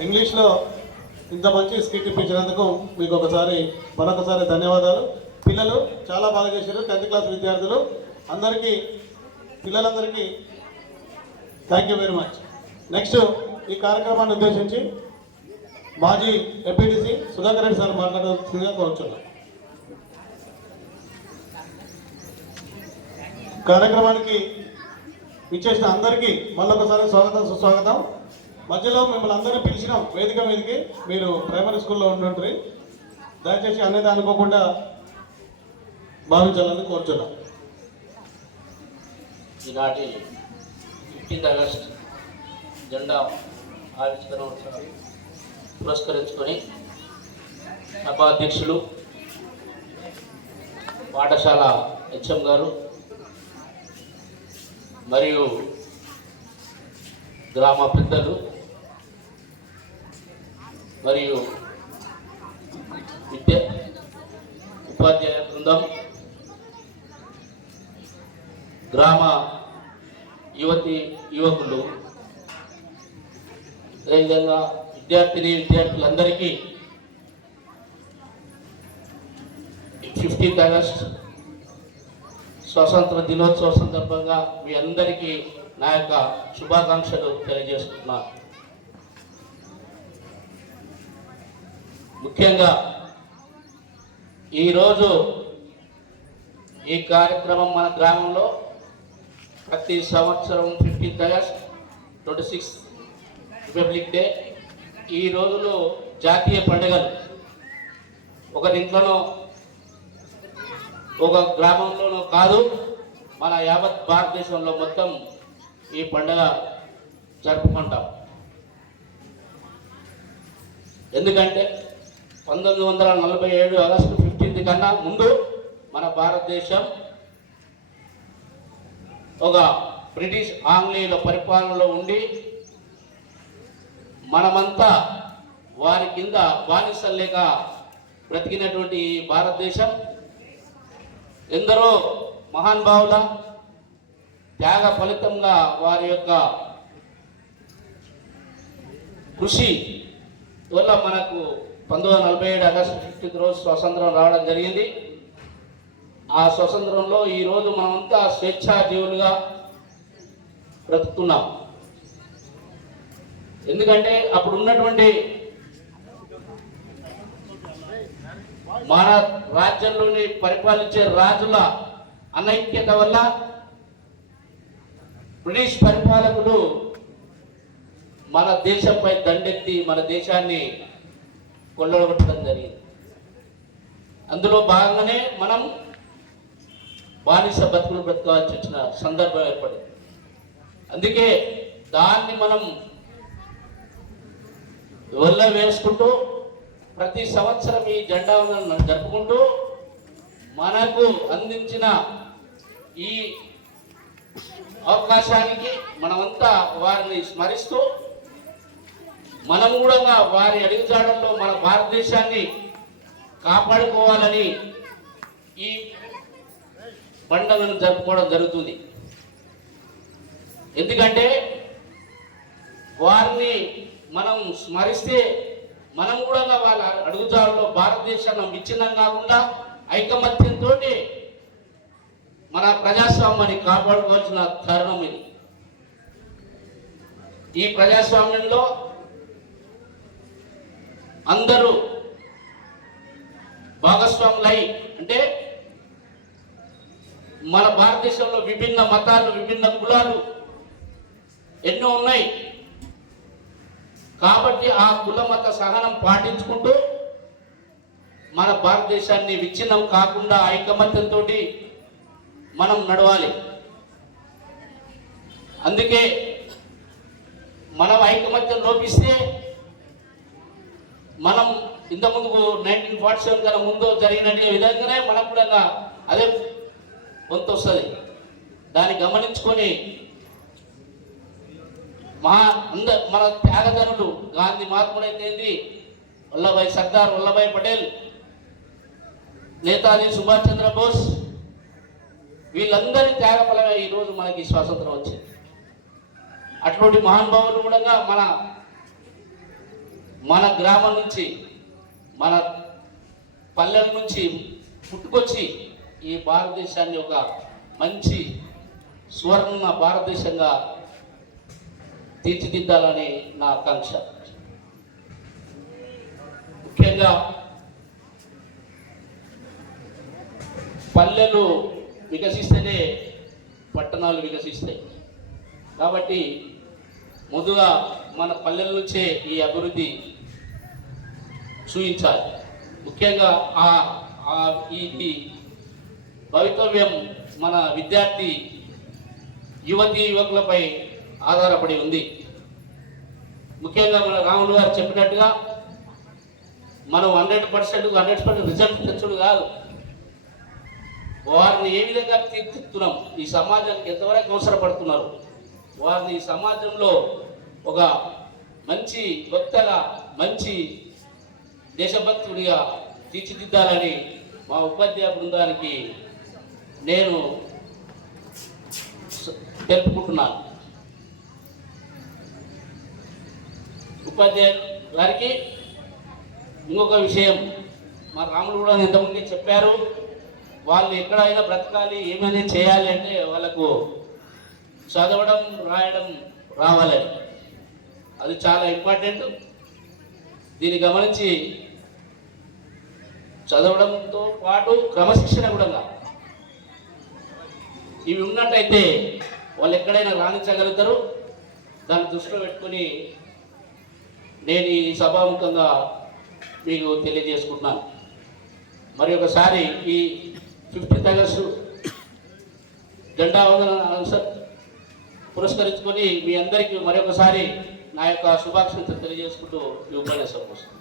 ఇంగ్లీష్లో ఇంత మంచి స్కిట్ ఇప్పించినందుకు మీకు మరొకసారి ధన్యవాదాలు. పిల్లలు చాలా బాగా చేశారు. 10th క్లాస్ విద్యార్థులు పిల్లలందరికీ thank you very much. Next ఈ కార్యక్రమాన్ని ఉద్దేశించి మాజీ ఎంపీటీసీ సుధాకర్ రెడ్డి సార్ మాట్లాడాల్సిందిగా కోరుచున్నాం. కార్యక్రమానికి ఇచ్చేసిన అందరికీ మళ్ళొకసారి స్వాగతం సుస్వాగతం. మధ్యలో మిమ్మల్ని అందరినీ పిలిచినాం వేదిక మీదకి. మీరు ప్రైమరీ స్కూల్లో ఉంటుంటారు, దయచేసి అనేది అనుకోకుండా భావించాలని కోరుచున్నాం. ఈనాటి 15th ఆగస్ట్ జెండా ఆవిష్కరణ పురస్కరించుకొని సభాధ్యక్షులు పాఠశాల హెచ్ఎం గారు మరియు గ్రామ పెద్దలు మరియు ఉపాధ్యాయ బృందం, గ్రామ యువకులు, అదేవిధంగా విద్యార్థులందరికీ 15th ఆగస్ట్ స్వాతంత్ర దినోత్సవ సందర్భంగా మీ అందరికీ నా యొక్క శుభాకాంక్షలు తెలియజేస్తున్నాను. ముఖ్యంగా ఈరోజు ఈ కార్యక్రమం మన గ్రామంలో ప్రతి సంవత్సరం 15th August 26th republic day ఈ రోజులు జాతీయ పండుగలు. ఒకరింట్లోనో ఒక గ్రామంలోనో కాదు, మన యావత్ భారతదేశంలో మొత్తం ఈ పండుగ జరుపుకుంటాం. ఎందుకంటే 1947 ఆగస్టు 15th కన్నా ముందు మన భారతదేశం ఒక బ్రిటిష్ ఆంగ్లేయుల పరిపాలనలో ఉండి మనమంతా వారి కింద బానిసలు లేక బ్రతికినటువంటి ఈ భారతదేశం ఎందరో మహానుభావుల త్యాగ ఫలితంగా వారి యొక్క కృషి వల్ల మనకు 1947 ఆగస్టు 15th రోజు స్వాతంత్రం రావడం జరిగింది. ఆ స్వాతంత్రంలో ఈరోజు మనమంతా స్వేచ్ఛా జీవులుగా బ్రతుకుతున్నాం. ఎందుకంటే అప్పుడు ఉన్నటువంటి మన రాజ్యంలోని పరిపాలించే రాజుల అనైక్యత వల్ల బ్రిటిష్ పరిపాలకులు మన దేశంపై దండెత్తి మన దేశాన్ని కొల్లగొట్టడం జరిగింది. అందులో భాగంగానే మనం బానిస బతుకులు బ్రతకాల్సి వచ్చిన సందర్భం ఏర్పడింది. అందుకే దాన్ని మనం వేసుకుంటూ ప్రతి సంవత్సరం ఈ జెండా జరుపుకుంటూ మనకు అందించిన ఈ అవకాశానికి మనమంతా వారిని స్మరిస్తూ మనం కూడా వారి అడుగుజాడల్లో మన భారతదేశాన్ని కాపాడుకోవాలని ఈ పండుగను జరుపుకోవడం జరుగుతుంది. ఎందుకంటే వారిని మనం స్మరిస్తే మనం కూడా వాళ్ళ అడుగుజాడల్లో భారతదేశాన్ని విచ్ఛిన్నం కాకుండా ఐకమత్యంతో మన ప్రజాస్వామ్యాన్ని కాపాడుకోవాల్సిన తరుణం ఇది. ఈ ప్రజాస్వామ్యంలో అందరూ భాగస్వాములై, అంటే మన భారతదేశంలో విభిన్న మతాలు, విభిన్న కులాలు ఎన్నో ఉన్నాయి. కాబట్టి ఆ కుల మత సహనం పాటించుకుంటూ మన భారతదేశాన్ని విచ్ఛిన్నం కాకుండా ఐకమత్యంతో మనం నడవాలి. అందుకే మనం ఐకమత్యం లోపిస్తే మనం ఇంతకుముందు 1947 కన్నా ముందు జరిగినట్టు విధంగానే మనకు కూడా అదే కొంత వస్తుంది. దాన్ని గమనించుకొని మన త్యాగధనులు గాంధీ మహాత్ముడైతే సర్దార్ వల్లభాయ్ పటేల్, నేతాజీ సుభాష్ చంద్రబోస్, వీళ్ళందరి త్యాగ ఫలమే ఈరోజు మనకి స్వాతంత్రం వచ్చింది. అటువంటి మహానుభావులు కూడా మన మన గ్రామం నుంచి మన పల్లెల నుంచి పుట్టుకొచ్చి ఈ భారతదేశాన్ని ఒక మంచి సువర్ణ భారతదేశంగా తీర్చిదిద్దాలని నా ఆకాంక్ష. ముఖ్యంగా పల్లెలు వికసిస్తేనే పట్టణాలు వికసిస్తాయి. కాబట్టి ముందుగా మన పల్లెల నుంచే ఈ అభివృద్ధి చూపించాలి. ముఖ్యంగా ఈ భవితవ్యం మన విద్యార్థి యువతీ యువకులపై ఆధారపడి ఉంది. ముఖ్యంగా మన రాములు గారు చెప్పినట్టుగా మనం 100% రిజల్ట్ తెచ్చుడు కాదు, వారిని ఏ విధంగా తీర్చిదిద్దుతున్నాం, ఈ సమాజానికి ఎంతవరకు అవసరపడుతున్నారు, వారిని ఈ సమాజంలో ఒక మంచి వక్తగా మంచి దేశభక్తుడిగా తీర్చిదిద్దాలని మా ఉపాధ్యాయ బృందానికి నేను తెలుపుకుంటున్నాను. ఉపాధ్యాయ గారికి ఇంకొక విషయం, మా రాములు కూడా ఎంతమంది చెప్పారు, వాళ్ళు ఎక్కడైనా బ్రతకాలి ఏమైనా చేయాలి అంటే వాళ్ళకు చదవడం రాయడం రావాలని, అది చాలా ఇంపార్టెంట్. దీన్ని గమనించి చదవడంతో పాటు క్రమశిక్షణ కూడా ఇవి ఉన్నట్టయితే వాళ్ళు ఎక్కడైనా రాణించగలుగుతారు. దాన్ని దృష్టిలో పెట్టుకొని నేను ఈ సభాముఖంగా మీకు తెలియజేసుకుంటున్నాను. మరి ఒకసారి ఈ 50th ఆగస్టు జెండా వందన పురస్కరించుకొని మీ అందరికీ మరొకసారి నా యొక్క శుభాకాంక్షలు తెలియజేసుకుంటూ ఈ ఉపన్యాసం వస్తుంది.